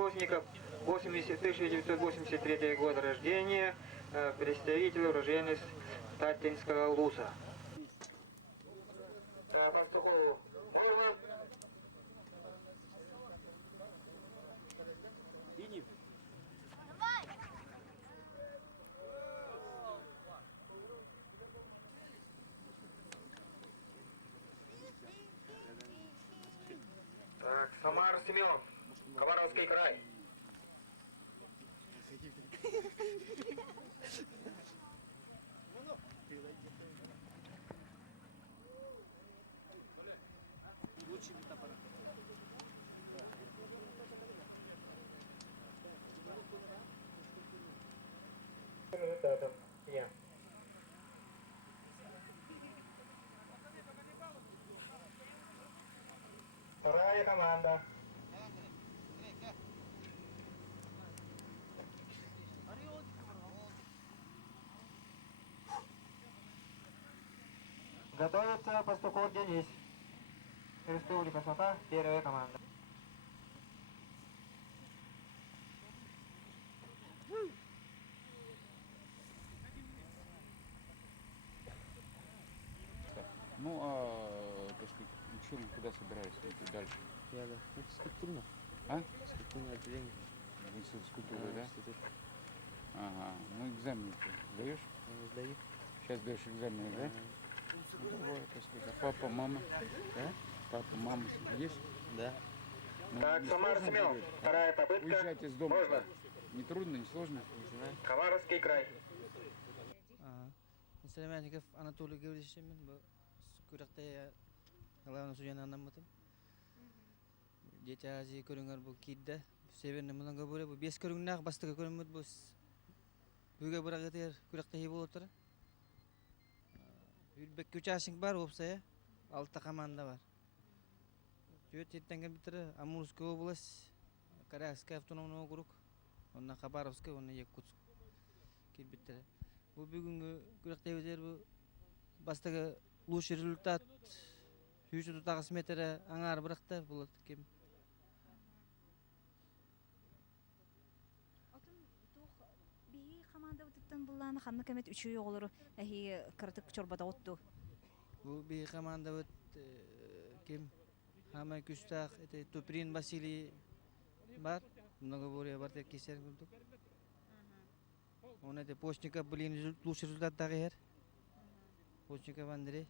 Постников, 1983 года рождения, представитель, уроженец Татинского Луса. Пастухову можно? Так, Самар Семенов, Хабаровский край. Результатом. Я. Вторая команда. Готовится Пастухов Денис. Республика Сата, первая команда. Ну, а так сказать, чем куда собираешься идти дальше? Я, да. Это физкультурно. А? Физкультурное отделение. В институт физкультуры, да? Институт. Ага. Ну, экзамены ты сдаешь? Сдаю. Сейчас сдаешь экзамены, да? Ну, давай, так сказать. А папа, мама? Да? Папа, мама есть? Да. Ну, Так, не Самар сложно Семенов, будет? вторая попытка. Уезжать из дома. Можно? Не трудно, не сложно? Не знаю. Хабаровский край. Сәлеметиков Анатолий Георгиевич, мен бұл күрәктә главный судьяны анамытым. Дети Азии көрүнгөр бұл кидде. Северный мынанга бөлө бұл 5 көрүнгнак бастыга көрүнмөт бұл. Бүге бирак этер күрәктә хи болот тора. Үлбек участник бар опсая, 6 команда бар. Жөтеттенген битире Амурская область, Каракский автономный округ, онна Хабаровский, онна Якутск. Кил битире. Bu bugünkü kürektebiler bu bastığı luş результат 130 metre angar bıraktı bulat kim. Отын тух бии команда бутуттан булланы ханны кемет үчүй оголору эхи кыртык чорбада отту. Bu bir komanda bu kim? Hama Küstah, это Туприн Василий бар. Много более бар tek keser güldük. Он это Постников блин лучший результат дагер. Постников Андрей.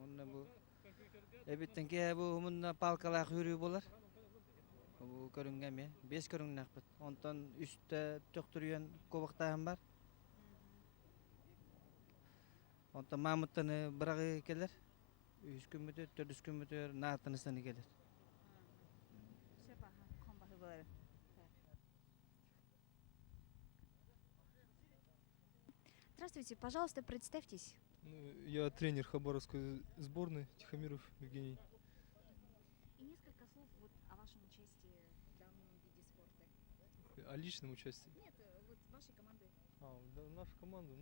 Он bu эбиттен ке bu мында палкалар хүрүү болар. Bu көрүнгөн ме? 5 көрүнгөн бит. Онтон үстө төктүргөн кобактаган бар. Онтон Мамыттаны бирагы келер. 3 күн бүтөт, 4 күн бүтөр, Натаныстан келер. Сепа комбахы болар. Здравствуйте, пожалуйста, представьтесь. Я тренер Хабаровской сборной Тихомиров Евгений. И несколько слов вот о вашем участии в данном виде спорта. О личном участии. Нет, вот вашей команды. Наша команда,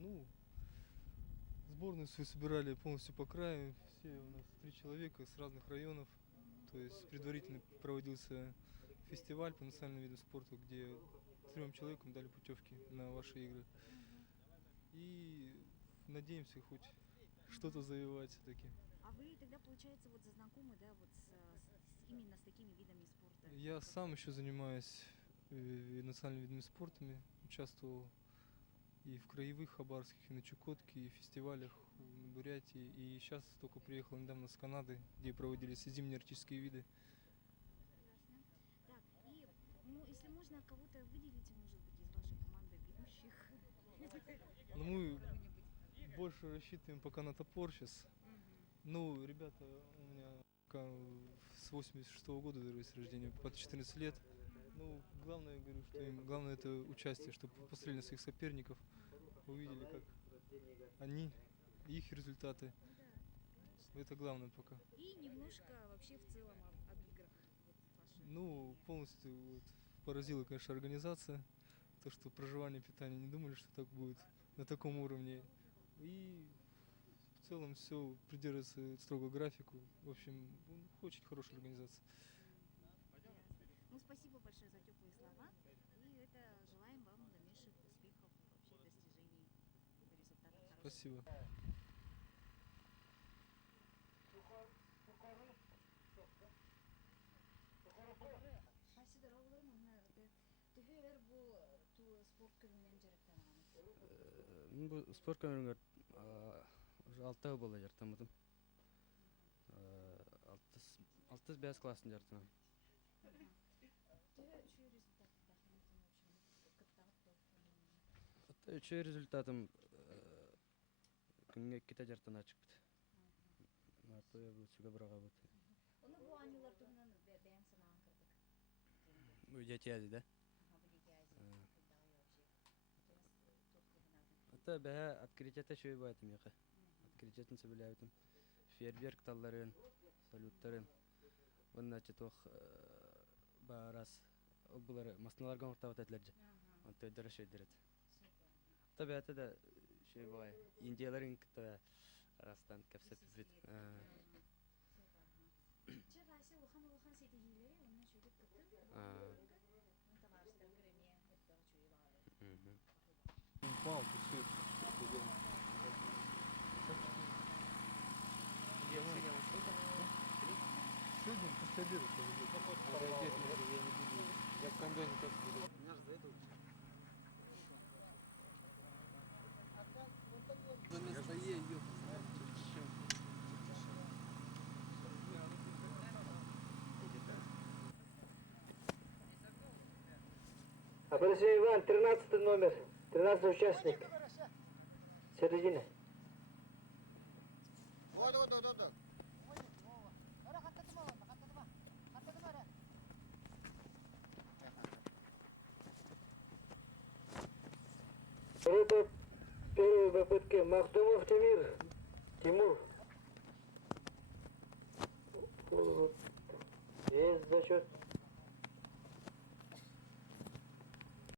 сборную свою собирали полностью по краю. Все у нас 3 человека с разных районов. То есть предварительно проводился фестиваль по национальным видам спорта, где 3 человекам дали путевки на ваши игры. И надеемся хоть что-то завоевать все-таки. А вы тогда, получается, вот знакомы, да, вот именно с такими видами спорта? Я сам еще занимаюсь национальными видами спорта, участвовал и в краевых хабаровских, и на Чукотке, и в фестивалях на Бурятии. И сейчас только приехал недавно с Канады, где проводились зимние арктические виды. Прекрасно. Так, и, если можно, кого-то выделите, может быть, из вашей команды ведущих. Но мы больше рассчитываем пока на топор сейчас. Ребята у меня с 86-го года рождения, под 14 лет. Главное, говорю, что им главное это участие, чтобы посмотрели на своих соперников, увидели, как они, их результаты. Это главное пока. И немножко вообще в целом об играх. Вот, ваши. Полностью поразила, конечно, организация. То, что проживание, питание, не думали, что так будет на таком уровне. И в целом все придерживается строго графику. В общем, очень хорошая организация. Ну, спасибо большое за теплые слова. И это желаем вам дальнейших успехов, вообще достижений, результатов хороших. Спасибо. Қайсы дырауылар мына түһөлөр бу спорт көрүнүнөн жарыктанган. Бұл спорт көміріңер уже 6 жыл болды жартамыдым. 6-5 классын жартынан. Түһө үчүү результат дахинтин общем кытталык топ. Hatta 3 результатым күнгө кете жартан ачып бит. Мартоя бу сүгө бурага бут. Оны бу анилар турунан бәян санаган кырдык. Бу жетиязи да. Hatta бәһә открытиета шөй байтым яка. Открытиятын сөбеләбитим. Фейерверк талларын, салюттарын. Bundan çıtıq baras bunları masnalarga ortağıt etlerce. Antaydıra şeydir et. Tabii hatta da şey var. İndiyaların kıta arasından kapsat bit. Чегайсы ухан сетигиле, онун шөгүп кыттым. Ну товарищтар гремия это чуй баалы. Упал, ты все Сегодня после обеда я в кондоне как буду. Вместо ее. Апельсин Иван, 13 номер, 13 участник. Середина. Это первой попытки Махтумов Тимур. Есть зачет.